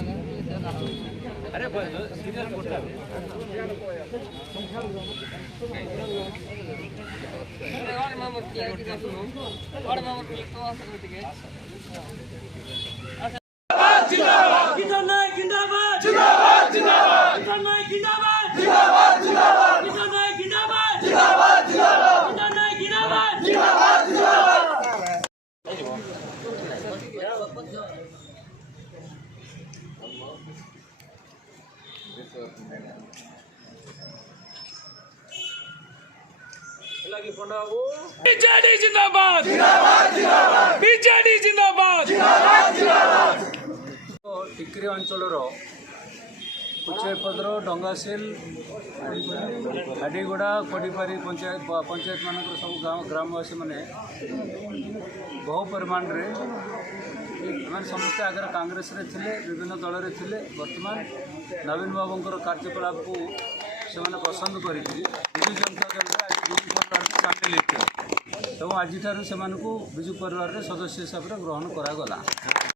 अरे senior BJD जिंदाबाद BJD जिंदाबाद। टिकरी अंचल कुचेपद्र डंगासिल हाडीगुड़ा कोडीपारी पंचायत मानक सब ग्रामवासी मैंने बहु परिमाण समस्ते आगे कांग्रेस रे थिले विभिन्न दल रे थिले वर्तमान नवीन बाबूंकर कार्यकलाप को से पसंद कर विजु जनता दल विजु परिवार सामिल होते आज बिजु परिवार सदस्य हिसाब से ग्रहण करागला।